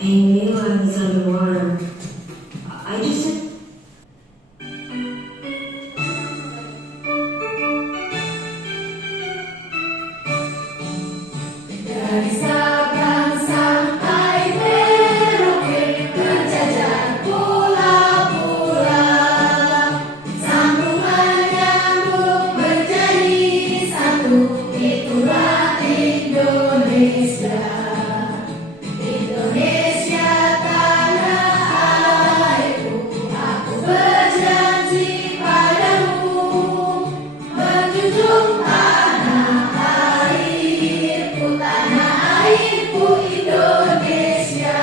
and mainland is underwater. I just said Dari Sabang sampai Merauke berjajar pulau-pulau, sambungan nyambung menjadi satu, itulah Indonesia. Indonesia tanah airku, aku berjanji padamu menjunjung tanah airku, tanah airku Indonesia.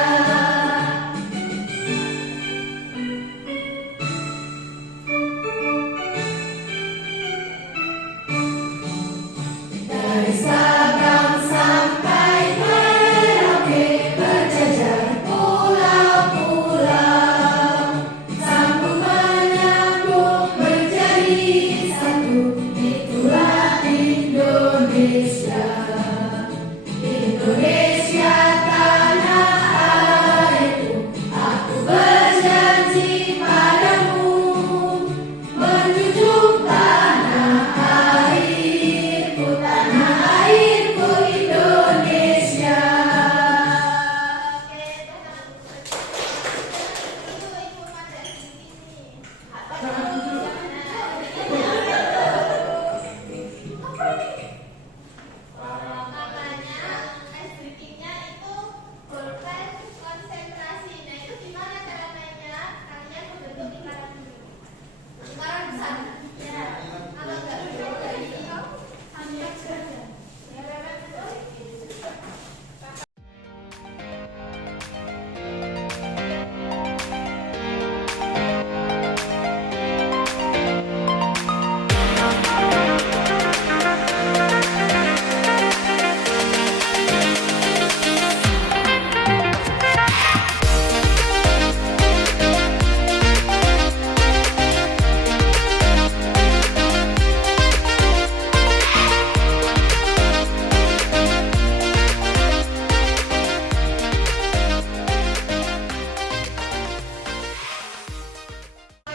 Dari Sabang sampai Merauke berjajar pulau-pulau, sambung menyambung menjadi satu, itulah Indonesia. Indonesia tanah airku, aku berjanji padamu menjunjung tanah airku, tanah airku Indonesia. Namanya ice breaking-nya itu pulpen konsentrasi. Nah, itu gimana cara mainnya? Kalian membentuk lingkaran dulu. Lingkaran besar. Ya. Kalau nggak bisa dari ambil saja. Ya, betul.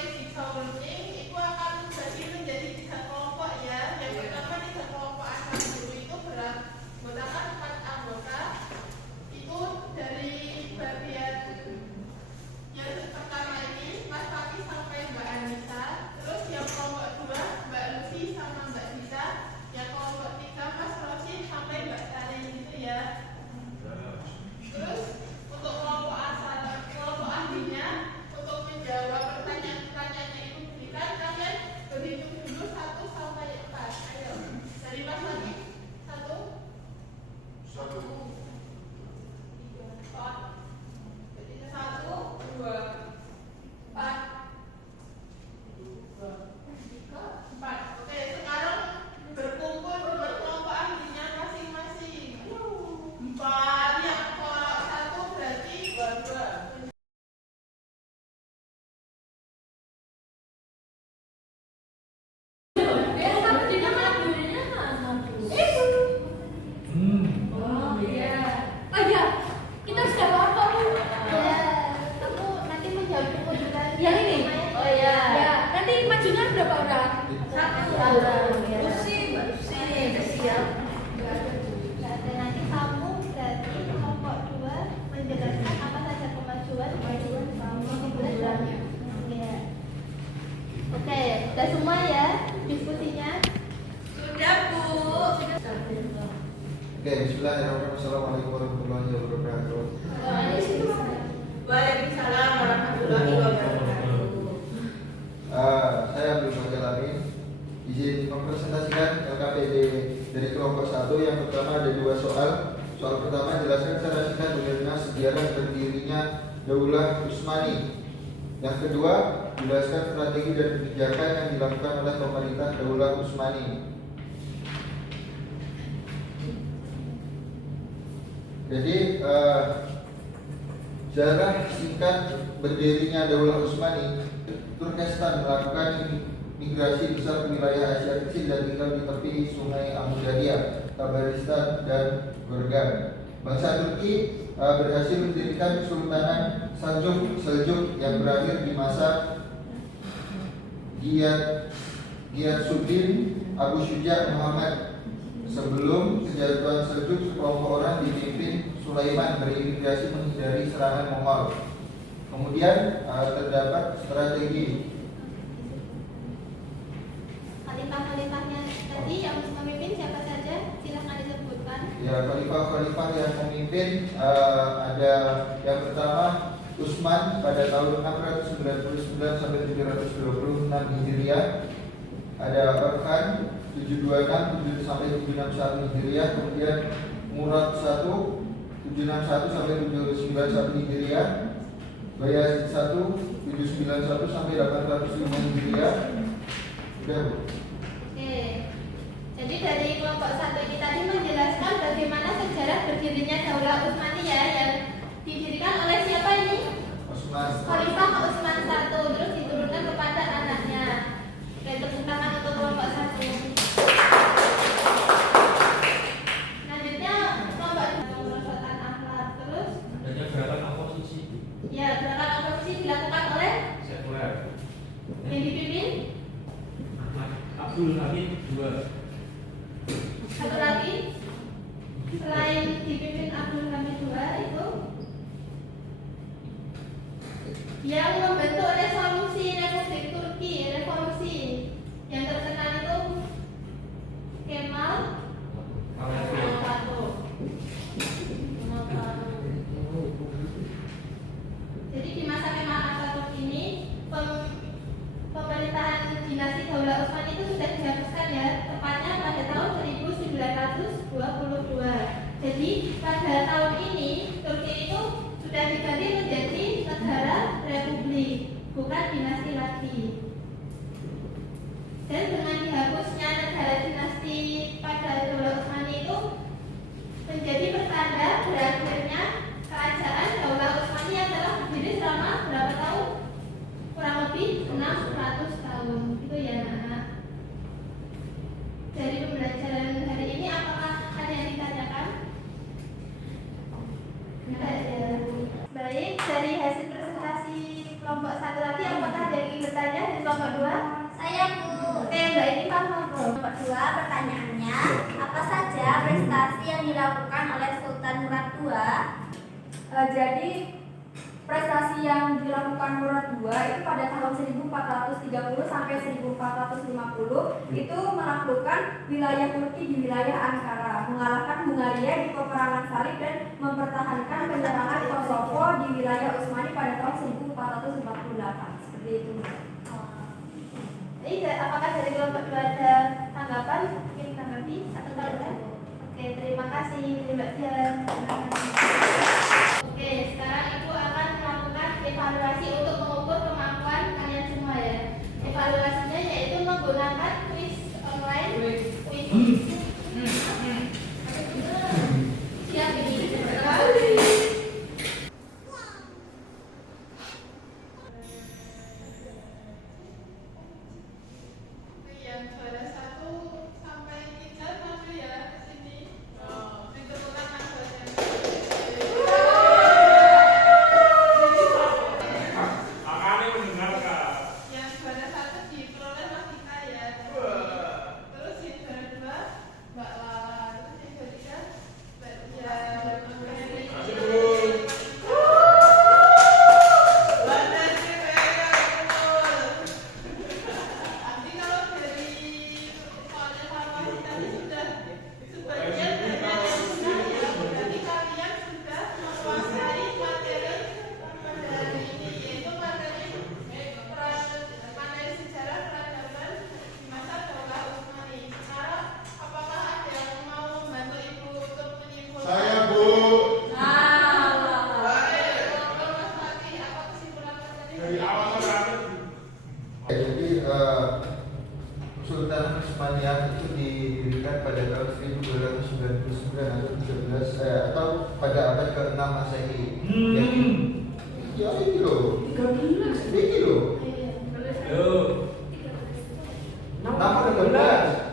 Jigsaw learning itu akan terbagi menjadi 3 kelompok ya. Yang pertama 3 kelompok asal dulu itu menggunakan 4 anggota. Itu dari bagian yang pertama ini Mas Fakih sampai Mbak Anissa. Terus yang kelompok 2 Mbak Lucy sama Mbak Dita. Yang kelompok 3 Mas Rosi sampai Mbak Tari gitu ya. Terus untuk kelompok asal, kelompok ahlinya untuk menjawab pertanyaan-pertanyaannya itu berikan kalian berhitung dulu 1 sampai 4. Ayo, dari Mas lagi 1, 4. Jadi 1, 2, 4, 3, 4. Oke, sekarang berkumpul dengan kelompok ahlinya masing-masing. 4 yang kalau 1 berarti 2. Kita sudah apa Bu? Kamu nanti menjawab Yang ini? Oh ya. Ya, nanti majunya berapa orang? 1. Lucy, Mbak Lucy, udah siap. Berarti nanti kamu berarti kelompok 2 menjelaskan apa saja kemajuan kamu kebetulannya. Ya. Oke, udah semua ya diskusinya. Sudah Bu. Oke, bismillahirrahmanirrahim. Assalamualaikum warahmatullahi wabarakatuh. Waalaikumsalam warahmatullahi wabarakatuh. Saya Abdul Fadil Amin. Izin mempresentasikan LKPD dari kelompok 1. Yang pertama ada 2 soal. Soal pertama jelaskan secara singkat bagaimana sejarah berdirinya Daulah Utsmani. Yang kedua, jelaskan strategi dan kebijakan yang dilakukan oleh pemerintah Daulah Utsmani. Jadi sejarah singkat berdirinya Daulah Utsmani, Turkestan melakukan migrasi besar ke wilayah Asia Kecil dan tinggal di tepi Sungai Amu Darya, Tabaristan dan Gorgan. Bangsa Turki berhasil mendirikan Kesultanan Seljuk yang berakhir di masa Giyasuddin Abu Syuja Muhammad. Sebelum kejatuhan Seljuk, sekelompok orang dipimpin Sulaiman berimigrasi menghindari serangan Mongol. Kemudian terdapat strategi Khalifah-khalifahnya tadi yang memimpin siapa saja? Silahkan disebutkan. ya, khalifah-khalifah yang memimpin ada yang pertama Utsman pada tahun 699 sampai 726 Hijriah. Ada Orhan 726 sampai 761 Hijriah. Kemudian Murad 1 761 sampai 791 Hijriah. Bayazid 1 791 sampai 805 Hijriah. Sudah, Bu. Oke. Jadi dari kelompok satu ini tadi menjelaskan bagaimana sejarah berdirinya Daulah Utsmaniyah yang didirikan oleh siapa ini? Utsman. Khalifah Utsman I, terus diturunkan kepada anaknya. Oke, tepuk tangan untuk kelompok satu. Selanjutnya kelompok perosotan akhlak. Terus adanya gerakan oposisi ya, gerakan oposisi dilakukan oleh sekuler yang dipimpin Ahmad Abdul Hamid II. satu lagi selain dipimpin Abdul Hamid II itu yang membentuk resolusi Republik Turki, revolusi yang terkenal itu Kemal Atatürk. Jadi di masa Kemal Atatürk ini pemerintahan dinasti Daulah Utsman itu sudah dihapuskan ya, tepatnya pada tahun 1922. Jadi pada tahun ini Turki itu sudah diganti menjadi negara republik, bukan dinasti lagi. Dan dengan dihapusnya negara dinasti pada Daulah Utsmani itu menjadi pertanda berakhirnya kerajaan Daulah Utsmani yang telah berdiri selama berapa tahun? Kurang lebih 600 tahun. Itu ya anak-anak. Dari pembelajaran hari ini apakah ada yang ditanyakan? Tidak ada. Baik, dari hasil presentasi kelompok satu tadi apakah ada yang ingin bertanya dari kelompok dua? Saya Bu. Oke, Mbak ini paham. Nomor 2 pertanyaannya, apa saja prestasi yang dilakukan oleh Sultan Murad II? Jadi prestasi yang dilakukan Murad II itu pada tahun 1430 sampai 1450 itu menaklukkan wilayah Turki di wilayah Ankara, mengalahkan Hungaria di peperangan salib dan mempertahankan penyerangan Kosovo di wilayah Utsmani pada tahun 1448. Seperti itu. Ini apakah dari kelompok dua ada tanggapan? Mungkin tanggapi atau tidak? Oke, terima kasih Mbak Dian. Oke, sekarang Ibu akan melakukan evaluasi untuk mengukur kemampuan kalian semua ya. Evaluasinya yaitu menggunakan quiz online. Quiz. Siap ini. Yang juara 1 sampai 3 maju ya ke sini. Ditepuk tangan buat yang Makanya mendengarkan. yang juara 1 diperoleh Mas Dika ya. Terus yang juara 2 Mbak Lala. Terus yang juara 3 Mbak Dian. Masih belum. Nanti kalau dari soal evaluasi tadi sudah sebagian banyak yang sudah ya, berarti kalian sudah menguasai materi pada hari ini, yaitu materi materi sejarah peradaban di masa Daulah Utsmani. Sekarang apakah ada yang mau membantu Ibu untuk menyimpulkan? Saya, Bu. Kalau Mas Fatih, apa kesimpulan materi? Dari awal sampai akhir. Jadi Kesultanan Utsmaniyah itu didirikan pada tahun 1299 atau 13 atau pada abad ke-6 Masehi. Jadi, ya ini loh. 13. Ini loh. Yo. Nama 13.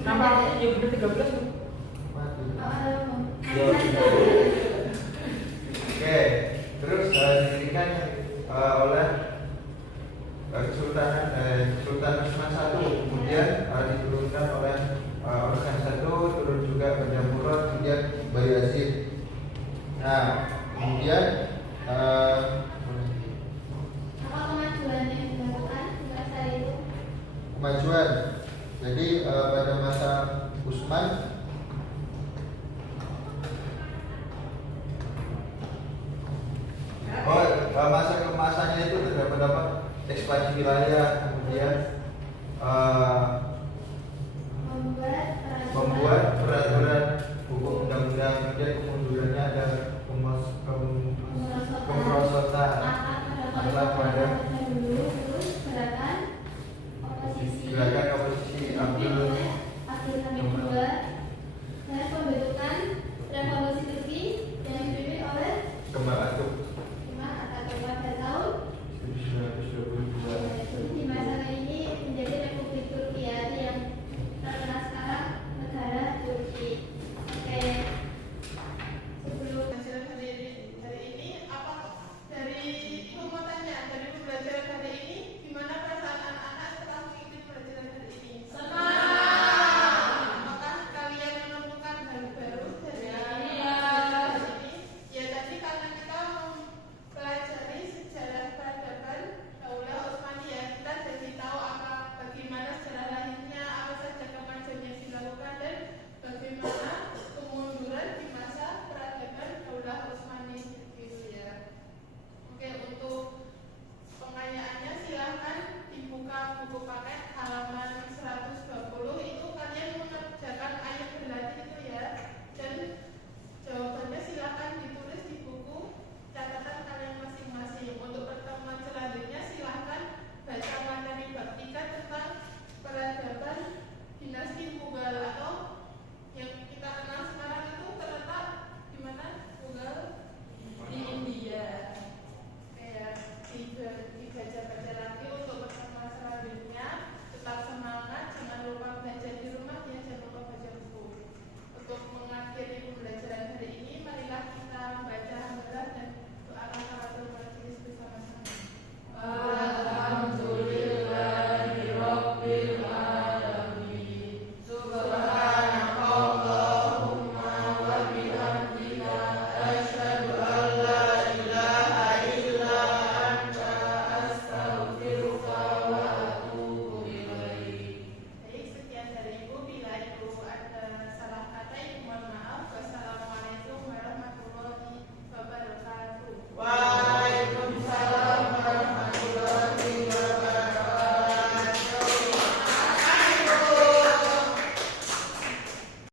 Nama yang benar 13. Mati. Oh, Ya, kemudian diturunkan oleh Organ satu, turun juga Bendamurot, kemudian Bayu Azim. Nah, kemudian Apa kemajuan yang dilakukan di masa itu? kemajuan. Jadi pada masa Utsman masa keemasannya itu terdapat apa? Ekspansi wilayah,